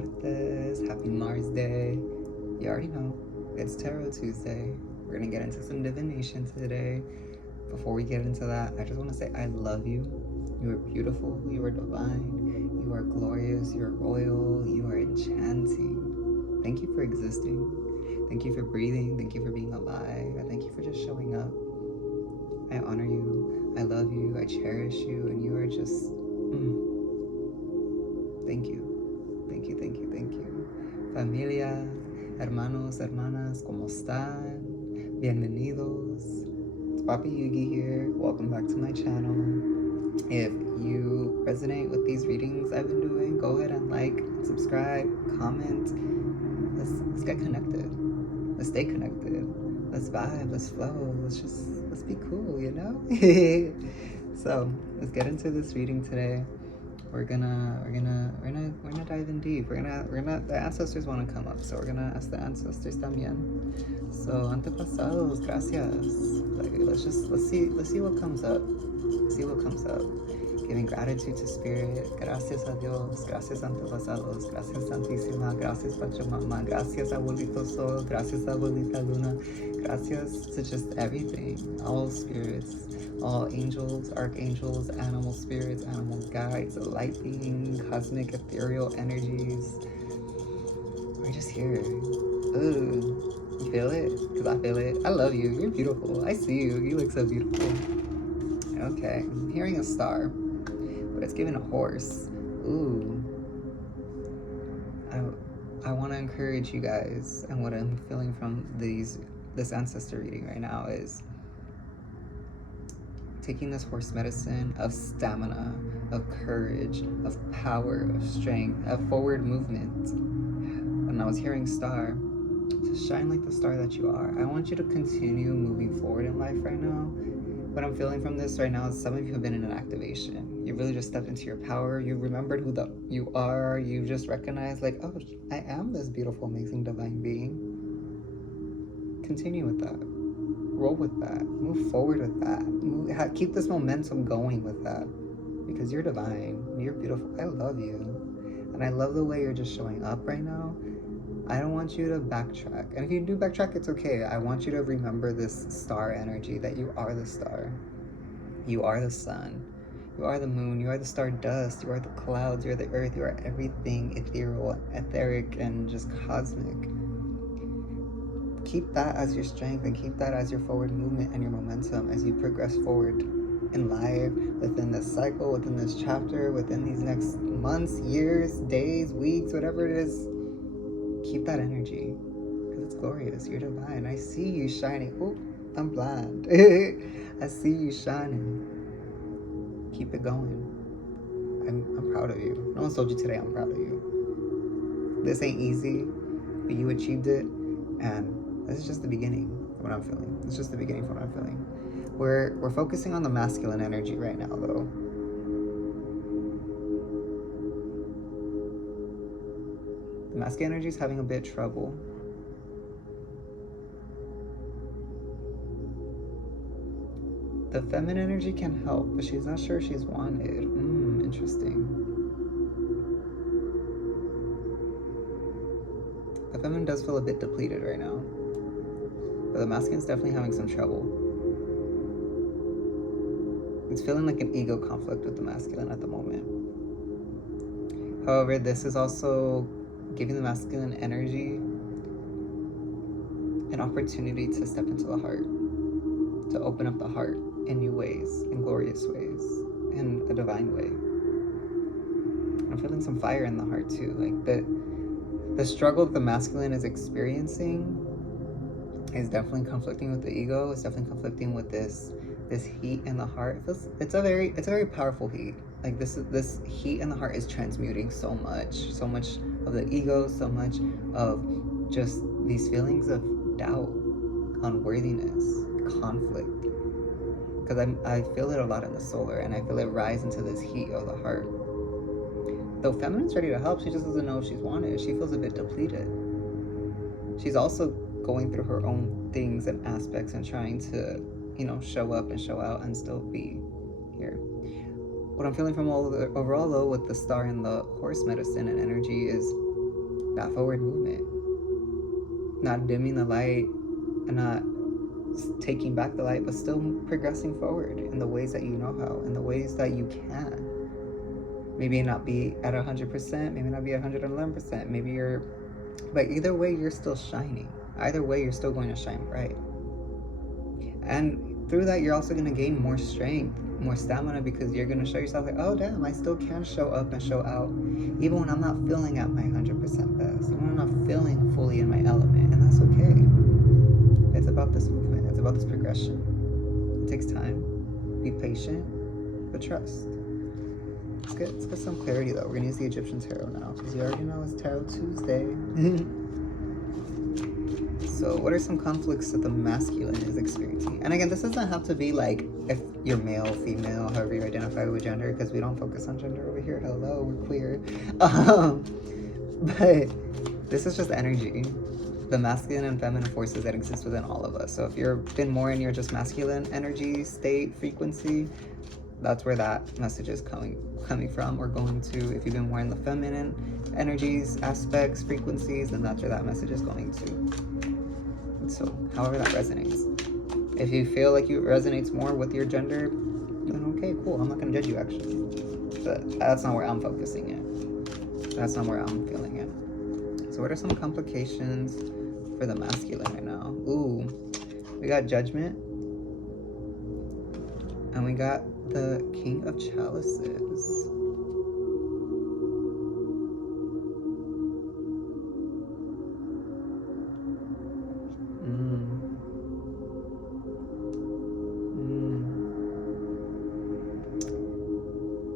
martes. Happy Mars Day. You already know, it's Tarot Tuesday. We're gonna get into some divination today. Before we get into that, I just want to say I love you. You are beautiful. You are divine. You are glorious. You are royal. You are enchanting. Thank you for existing. Thank you for breathing. Thank you for being alive. And thank you for just showing up. I honor you. I love you. I cherish you. And you are just... Thank you. Thank you, thank you, thank you. Familia, hermanos, hermanas, ¿cómo están? Bienvenidos. It's Papi Yugi here. Welcome back to my channel. If you resonate with these readings I've been doing, go ahead and like, subscribe, comment. Let's get connected. Let's stay connected. Let's vibe, let's flow. Let's be cool, you know? So let's get into this reading today. We're gonna dive in deep. The ancestors want to come up, so we're gonna ask the ancestors también. So antepasados, gracias. Like let's see what comes up. See what comes up. Giving gratitude to spirit. Gracias a Dios. Gracias antepasados. Gracias Santísima. Gracias Pachamama. Gracias Abuelito Sol. Gracias Abuelita Luna. Gracias to just everything. All spirits. All angels, archangels, animal spirits, animal guides, light being, cosmic, ethereal energies. We're just here. Ooh, you feel it? Because I feel it. I love you. You're beautiful. I see you. You look so beautiful. Okay, I'm hearing a star, but it's giving a horse. Ooh. I want to encourage you guys, and what I'm feeling from this ancestor reading right now is taking this horse medicine of stamina, of courage, of power, of strength, of forward movement. And I was hearing star, to shine like the star that you are. I want you to continue moving forward in life right now. What I'm feeling from this right now is some of you have been in an activation. You really just stepped into your power. You remembered who you are. You just recognized like, oh, I am this beautiful, amazing, divine being. Continue with that. Roll with that. Move forward with that. Keep this momentum going with that, because you're divine. You're beautiful. I love you, and I love the way you're just showing up right now. I don't want you to backtrack, and if you do backtrack, it's okay. I want you to remember this star energy, that you are the star. You are the sun. You are the moon. You are the star dust. You are the clouds. You are the earth. You are everything ethereal, etheric, and just cosmic. Keep that as your strength, and keep that as your forward movement and your momentum as you progress forward in life, within this cycle, within this chapter, within these next months, years, days, weeks, whatever it is. Keep that energy, because it's glorious. You're divine. I see you shining. Oh, I'm blind. I see you shining. Keep it going. I'm proud of you. No one told you today I'm proud of you. This ain't easy, but you achieved it, and this is just the beginning of what I'm feeling. It's just the beginning of what I'm feeling. We're focusing on the masculine energy right now, though. The masculine energy is having a bit of trouble. The feminine energy can help, but she's not sure she's wanted. Interesting. The feminine does feel a bit depleted right now, but the masculine's definitely having some trouble. It's feeling like an ego conflict with the masculine at the moment. However, this is also giving the masculine energy an opportunity to step into the heart, to open up the heart in new ways, in glorious ways, in a divine way. I'm feeling some fire in the heart too. Like the struggle that the masculine is experiencing is definitely conflicting with the ego. It's definitely conflicting with this heat in the heart. It's a very powerful heat. Like this heat in the heart is transmuting so much of the ego, so much of just these feelings of doubt, unworthiness, conflict. Because I feel it a lot in the solar, and I feel it rise into this heat of the heart. Though feminine's ready to help, she just doesn't know if she's wanted. She feels a bit depleted. She's also going through her own things and aspects and trying to, show up and show out and still be here. What I'm feeling from overall though with the star and the horse medicine and energy is that forward movement. Not dimming the light and not taking back the light, but still progressing forward in the ways that you know how, in the ways that you can. Maybe not be at 100%, maybe not be 111%, maybe you're, but either way, you're still shining. Either way, you're still going to shine bright. And through that, you're also going to gain more strength, more stamina, because you're going to show yourself like, oh damn, I still can show up and show out, even when I'm not feeling at my 100% best, even when I'm not feeling fully in my element, and that's okay. It's about this movement, it's about this progression. It takes time, be patient, but trust. Let's get some clarity though. We're going to use the Egyptian Tarot now, because you already know it's Tarot Tuesday. So what are some conflicts that the masculine is experiencing? And again, this doesn't have to be like if you're male, female, however you identify with gender, because we don't focus on gender over here. Hello, we're queer. But this is just energy. The masculine and feminine forces that exist within all of us. So if you've been more in your just masculine energy, state, frequency, that's where that message is coming from, or going to. If you've been more in the feminine energies, aspects, frequencies, then that's where that message is going to. So however that resonates. If you feel like it resonates more with your gender, then okay, cool. I'm not going to judge you actually. But that's not where I'm focusing it. That's not where I'm feeling it. So what are some complications for the masculine right now? Ooh, we got Judgment. And we got the King of Chalices.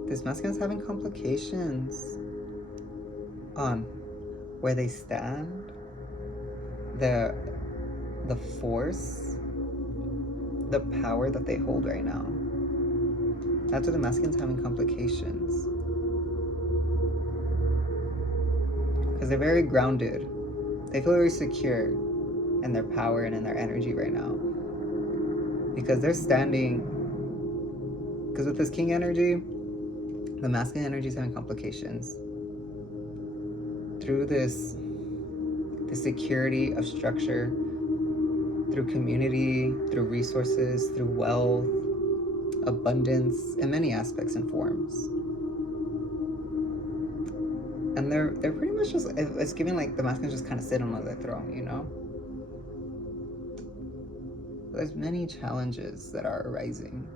This masculine's having complications on where they stand, the force, the power that they hold right now. That's where the masculine's having complications. Because they're very grounded. They feel very secure in their power and in their energy right now. Because they're standing, because with this king energy, the masculine energy is having complications. Through this, the security of structure, through community, through resources, through wealth, abundance, in many aspects and forms. And they're pretty much just, it's giving like the masculine just kind of sitting on their throne, you know? There's many challenges that are arising.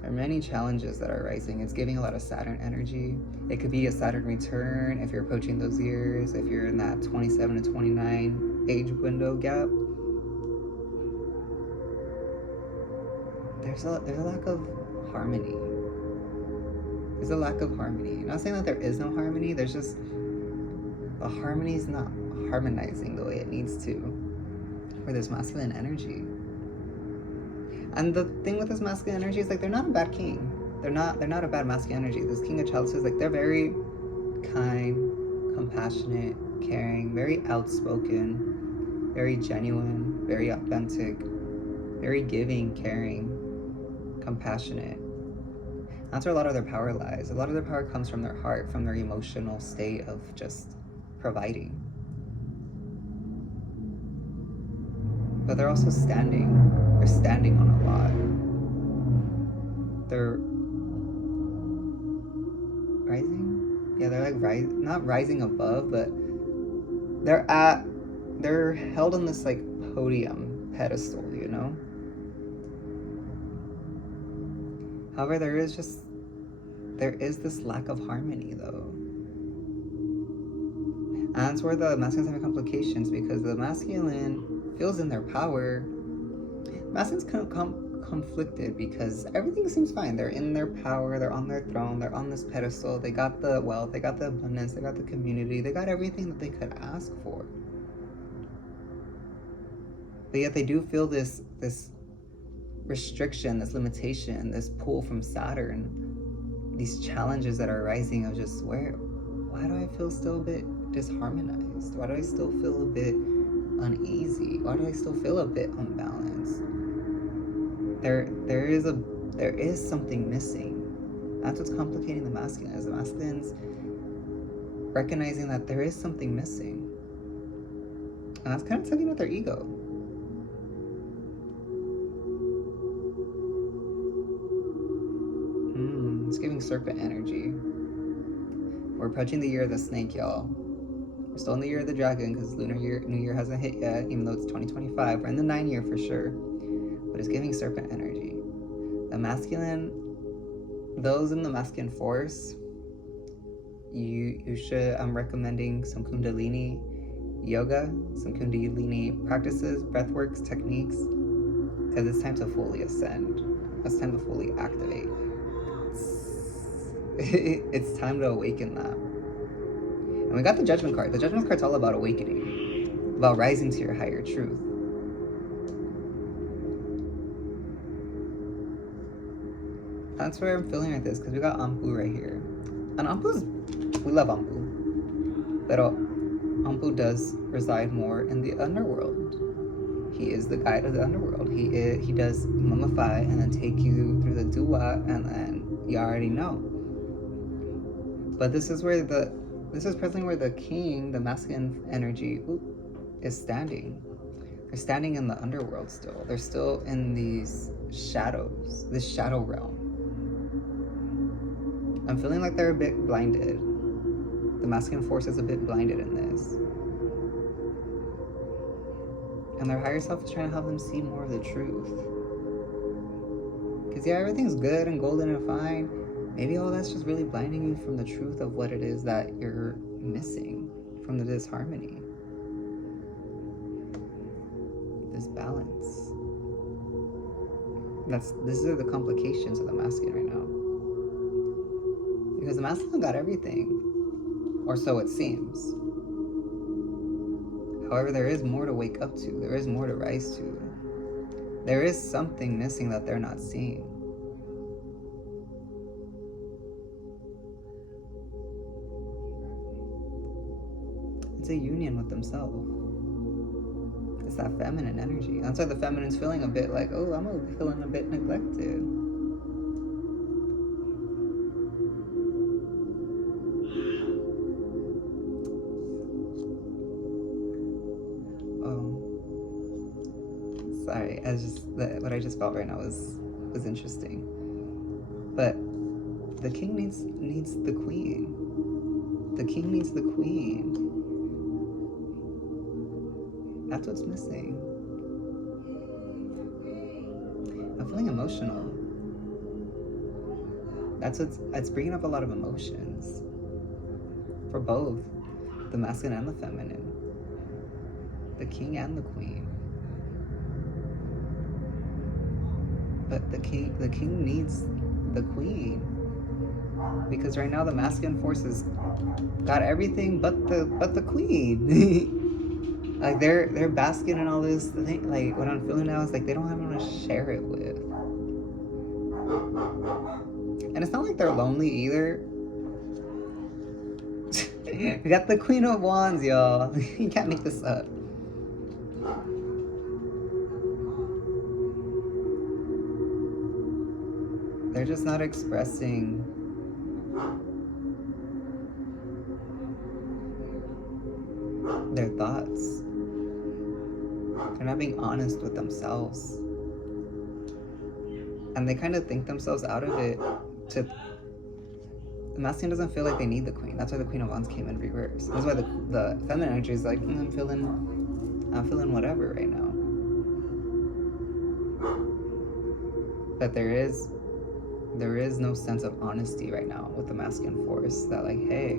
There are many challenges that are arising. It's giving a lot of Saturn energy. It could be a Saturn return if you're approaching those years, if you're in that 27 to 29 age window gap. There's a lack of harmony. There's a lack of harmony. I'm not saying that there is no harmony. There's just, the harmony's not harmonizing the way it needs to for this masculine energy. And the thing with this masculine energy is like they're not a bad king. They're not a bad masculine energy. This King of Chalices, like they're very kind, compassionate, caring, very outspoken, very genuine, very authentic, very giving, caring, compassionate. That's where a lot of their power lies. A lot of their power comes from their heart, from their emotional state of just providing. But they're also standing. They're standing on a lot. They're rising? Yeah, they're like not rising above, but they're held on this like podium pedestal, you know? However, there is this lack of harmony though. And that's where the masculine's having complications, because the masculine feels in their power. Masculine's conflicted because everything seems fine. They're in their power, they're on their throne, they're on this pedestal, they got the wealth, they got the abundance, they got the community, they got everything that they could ask for. But yet they do feel this restriction, this limitation, this pull from Saturn, these challenges that are arising of just why do I feel still a bit disharmonized? Why do I still feel a bit uneasy? Why do I still feel a bit unbalanced? There is something missing. That's what's complicating the masculine. As the masculine's recognizing that there is something missing. And that's kind of tugging at their ego. It's giving serpent energy. We're approaching the year of the snake, y'all. We're still in the year of the dragon because New Year hasn't hit yet, even though it's 2025. We're in the 9 year for sure. But it's giving serpent energy. The masculine, those in the masculine force, you should, I'm recommending some Kundalini yoga, some Kundalini practices, breathworks, techniques, because it's time to fully ascend. It's time to fully activate. It's time to awaken that. And we got the Judgment card. The Judgment card's all about awakening, about rising to your higher truth. That's where I'm feeling like this, because we got Ampu right here. And we love Ampu. But Ampu does reside more in the underworld. He is the guide of the underworld. He does mummify and then take you through the dua, and then you already know. But this is presently where the king, the masculine energy, is standing. They're standing in the underworld still. They're still in these shadows, this shadow realm. I'm feeling like they're a bit blinded. The masculine force is a bit blinded in this. And their higher self is trying to help them see more of the truth. Because yeah, everything's good and golden and fine. Maybe all that's just really blinding you from the truth of what it is that you're missing from the disharmony. This balance. These are the complications of the masculine right now. Because the masculine got everything. Or so it seems. However, there is more to wake up to. There is more to rise to. There is something missing that they're not seeing. It's a union with themselves. It's that feminine energy. That's why the feminine's feeling a bit like, oh, I'm feeling a bit neglected. Sorry, what I just felt right now was interesting. But the king needs the queen. The king needs the queen. That's what's missing. I'm feeling emotional. It's bringing up a lot of emotions for both the masculine and the feminine, the king and the queen. But the king needs the queen, because right now the masculine forces got everything but the queen. Like they're basking in all this thing. Like what I'm feeling now is like they don't have anyone to share it with. And it's not like they're lonely either. We got the Queen of Wands, y'all. You can't make this up. They're just not expressing their thoughts. They're not being honest with themselves. And they kind of think themselves out of it. The masculine doesn't feel like they need the queen. That's why the Queen of Wands came in reverse. That's why the feminine energy is like, I'm feeling whatever right now. But there is no sense of honesty right now with the masculine force. That like, hey,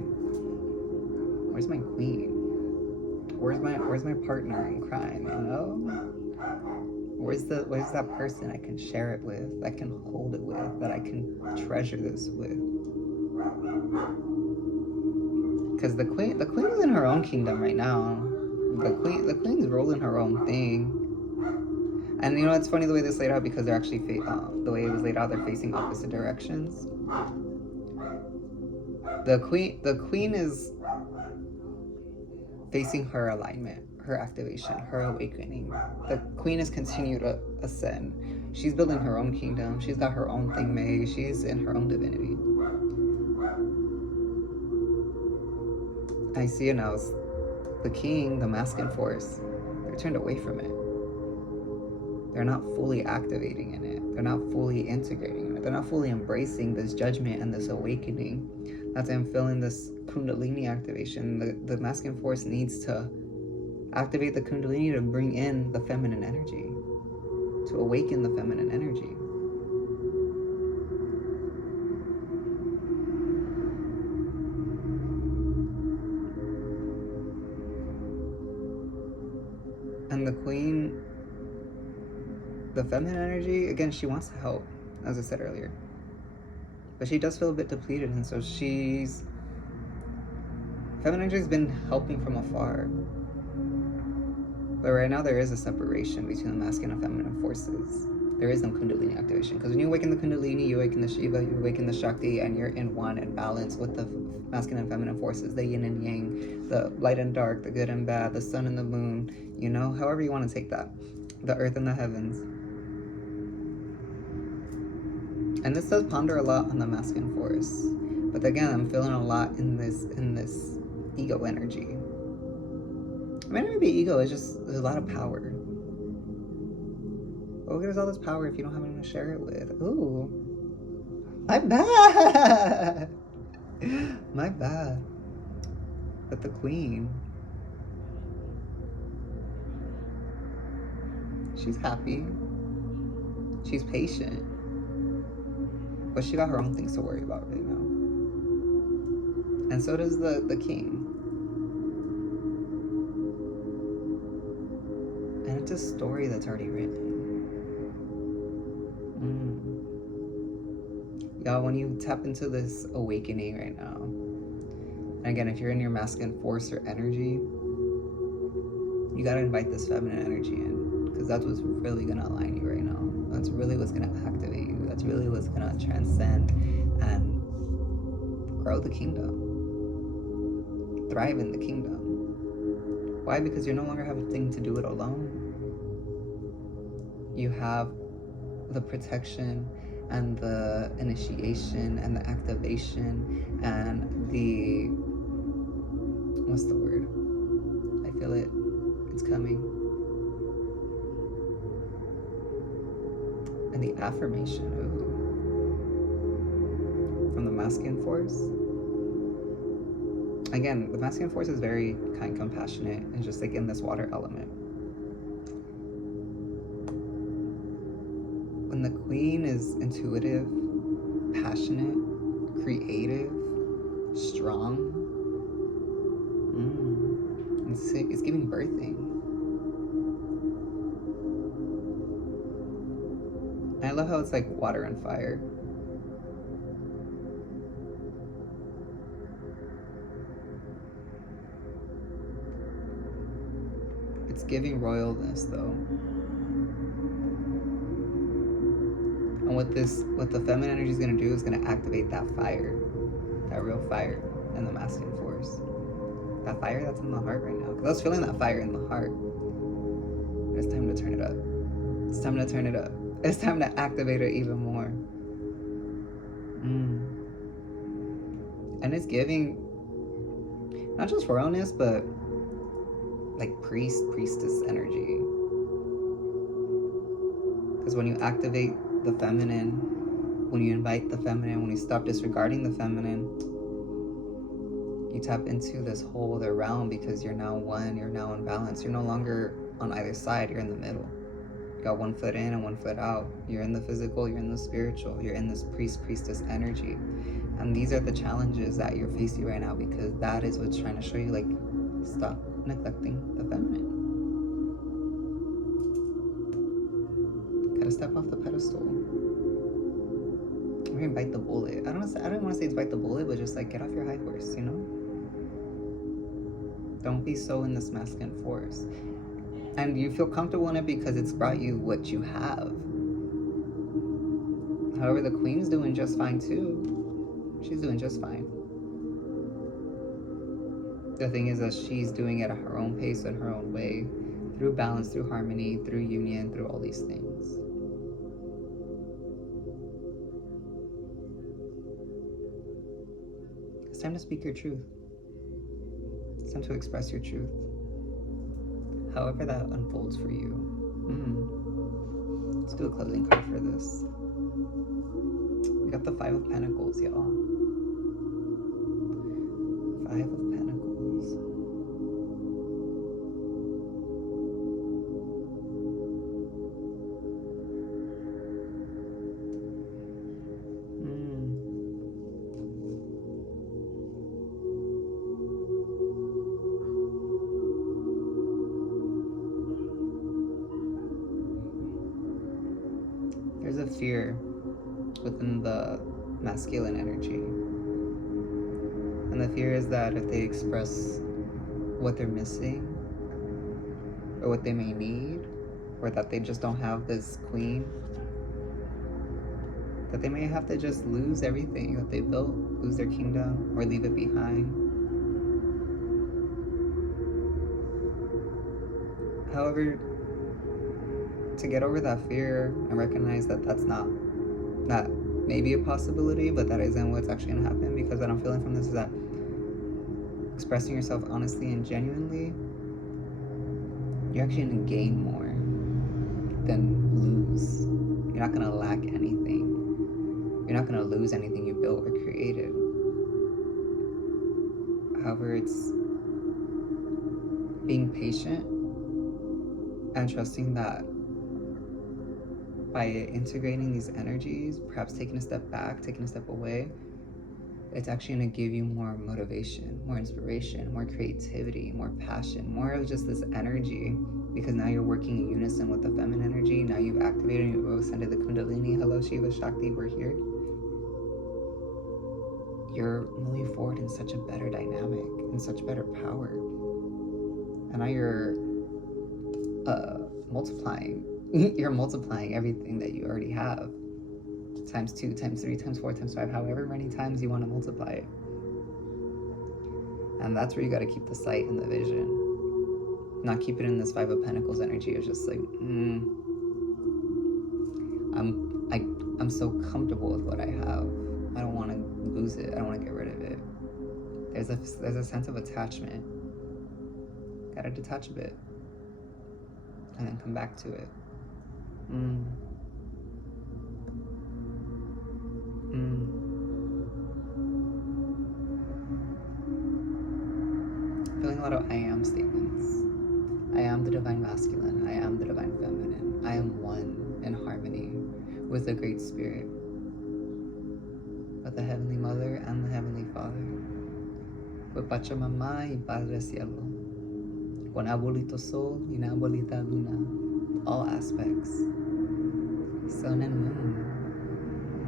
where's my queen? Where's my partner in crime? You know, where's that person I can share it with, that I can hold it with, that I can treasure this with? Because the queen is in her own kingdom right now. The queen's rolling her own thing. And you know, it's funny the way this laid out, because they're actually the way it was laid out, they're facing opposite directions. The queen is facing her alignment, her activation, her awakening. The queen has continued to ascend. She's building her own kingdom. She's got her own thing made. She's in her own divinity. I see it now. The king, the masculine force, they're turned away from it. They're not fully activating in it. They're not fully integrating in it. They're not fully embracing this judgment and this awakening. That's why I'm feeling this Kundalini activation. The masculine force needs to activate the Kundalini to bring in the feminine energy, to awaken the feminine energy. And the queen, the feminine energy, again, she wants to help, as I said earlier. But she does feel a bit depleted, and so feminine energy has been helping from afar. But right now there is a separation between the masculine and feminine forces. There is no Kundalini activation. Because when you awaken the Kundalini, you awaken the Shiva, you awaken the Shakti, and you're in one and balance with the masculine and feminine forces, the yin and yang, the light and dark, the good and bad, the sun and the moon, you know, however you want to take that. The earth and the heavens. And this does ponder a lot on the masculine force. But again, I'm feeling a lot in this ego energy. It might not even be ego, it's just there's a lot of power. But where's all this power if you don't have anyone to share it with? Ooh. My bad. My bad. But the queen, she's happy. She's patient. But she got her own things to worry about right now. And so does the king. And it's a story that's already written. Y'all, when you tap into this awakening right now, and again, if you're in your masculine force or energy, you gotta invite this feminine energy in, because that's what's really gonna align you right now. That's really what's gonna activate you. That's really what's gonna transcend and grow the kingdom. Thrive in the kingdom. Why? Because you no longer have a thing to do it alone. You have the protection and the initiation and the activation and the, what's the word? I feel it. It's coming. And the affirmation, ooh, from the masculine force. Again, the masculine force is very kind, compassionate, and just like in this water element. When the queen is intuitive, passionate, creative, strong, it's giving birthing. And I love how it's like water and fire. It's giving royalness though. And what the feminine energy is going to do is going to activate that fire, that real fire in the masculine force. That fire that's in the heart right now. Because I was feeling that fire in the heart. But it's time to turn it up. It's time to turn it up. It's time to activate it even more. And it's giving not just royalness, but like priestess energy. Because when you activate the feminine, when you invite the feminine, when you stop disregarding the feminine, you tap into this whole other realm, because you're now one, you're now in balance. You're no longer on either side, you're in the middle. You got one foot in and one foot out. You're in the physical, you're in the spiritual, you're in this priestess energy. And these are the challenges that you're facing right now, because that is what's trying to show you, like, stop neglecting the feminine. Gotta step off the pedestal. Or even bite the bullet. I don't want to say it's bite the bullet, but just like get off your high horse, you know? Don't be so in this masculine force. And you feel comfortable in it because it's brought you what you have. However, the queen's doing just fine too. She's doing just fine. The thing is that she's doing it at her own pace and her own way, through balance, through harmony, through union, through all these things. It's time to speak your truth. It's time to express your truth. However that unfolds for you. Let's do a closing card for this. We got the Five of Pentacles, y'all. Five of Pentacles. There's a fear within the masculine energy. And the fear is that if they express what they're missing, or what they may need, or that they just don't have this queen, that they may have to just lose everything that they built, lose their kingdom, or leave it behind. However, to get over that fear and recognize that that may be a possibility, but that isn't what's actually going to happen, because what I'm feeling from this is that expressing yourself honestly and genuinely, you're actually going to gain more than lose. You're not going to lack anything. You're not going to lose anything you built or created. However, it's being patient and trusting that by integrating these energies, perhaps taking a step back, taking a step away, it's actually going to give you more motivation, more inspiration, more creativity, more passion, more of just this energy, because now you're working in unison with the feminine energy. Now you've activated and you've ascended the Kundalini. Hello, Shiva Shakti, we're here. You're moving forward in such a better dynamic, in such better power. And now you're multiplying. You're multiplying everything that you already have. Times 2, times 3, times 4, times 5, however many times you want to multiply it. And that's where you got to keep the sight and the vision. Not keep it in this Five of Pentacles energy. It's just like, I'm so comfortable with what I have. I don't want to lose it. I don't want to get rid of it. There's a sense of attachment. Gotta detach a bit. And then come back to it. Feeling a lot of I am statements. I am the divine masculine. I am the divine feminine. I am one in harmony with the Great Spirit, with the Heavenly Mother and the Heavenly Father, with Pachamama y Padre Cielo, con Abuelito Sol y Abuelita Luna, all aspects, sun and moon,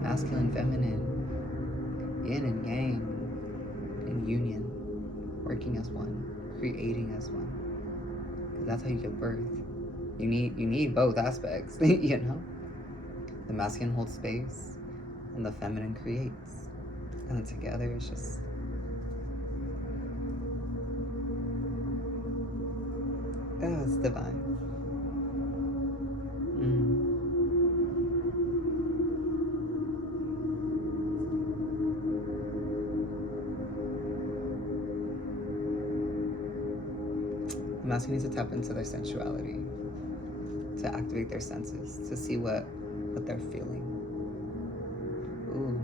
masculine, feminine, yin and yang, in union, working as one, creating as one. Because that's how you give birth. You need both aspects, you know? The masculine holds space, and the feminine creates. And then together it's just... oh, it's divine. The masculine needs to tap into their sensuality, to activate their senses, to see what they're feeling. Ooh.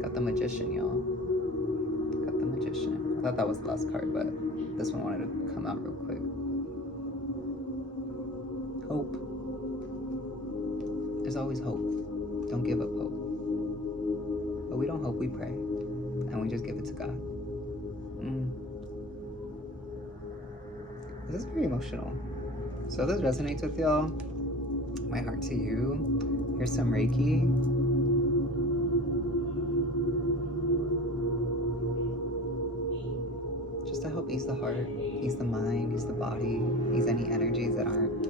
Got the Magician, y'all. Got the Magician. I thought that was the last card, but this one wanted to come out real quick. Hope. There's always hope. Don't give up hope. But we don't hope, we pray. And we just give it to God. This is very emotional. So if this resonates with y'all, my heart to you. Here's some Reiki. Just to help ease the heart, ease the mind, ease the body, ease any energies that aren't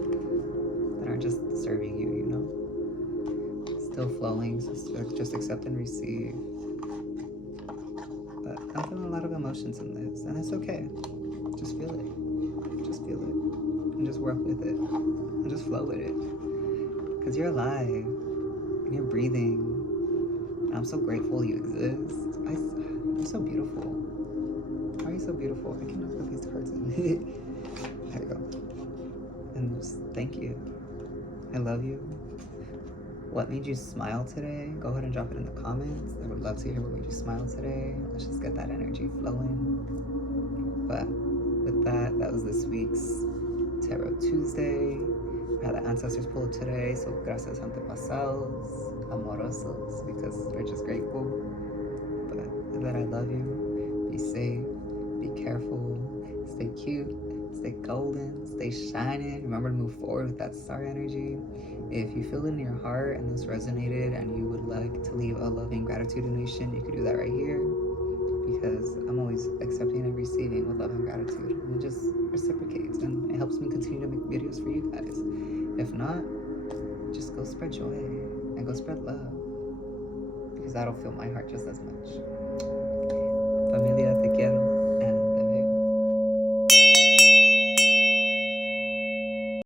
just serving you, you know? Still flowing, so just accept and receive. But I'm feeling a lot of emotions in this, and it's okay. Just feel it. Just feel it. And just work with it. And just flow with it. Because you're alive. And you're breathing. And I'm so grateful you exist. You're so beautiful. Why are you so beautiful. I cannot put these cards in. There we go. And just thank you. I love you. What made you smile today? Go ahead and drop it in the comments. I would love to hear what made you smile today. Let's just get that energy flowing. But with that, that was this week's Tarot Tuesday. I had the ancestors pull up today, so gracias antepasados, amorosos, because we're just grateful. But with that, I love you. Be safe, be careful, stay cute, stay golden, stay shining. Remember to move forward with that star energy. If you feel it in your heart and this resonated and you would like to leave a loving gratitude donation, you could do that right here, because I'm always accepting and receiving with love and gratitude, and it just reciprocates and it helps me continue to make videos for you guys. If not, just go spread joy and go spread love, because that'll fill my heart just as much. Familia, te quiero.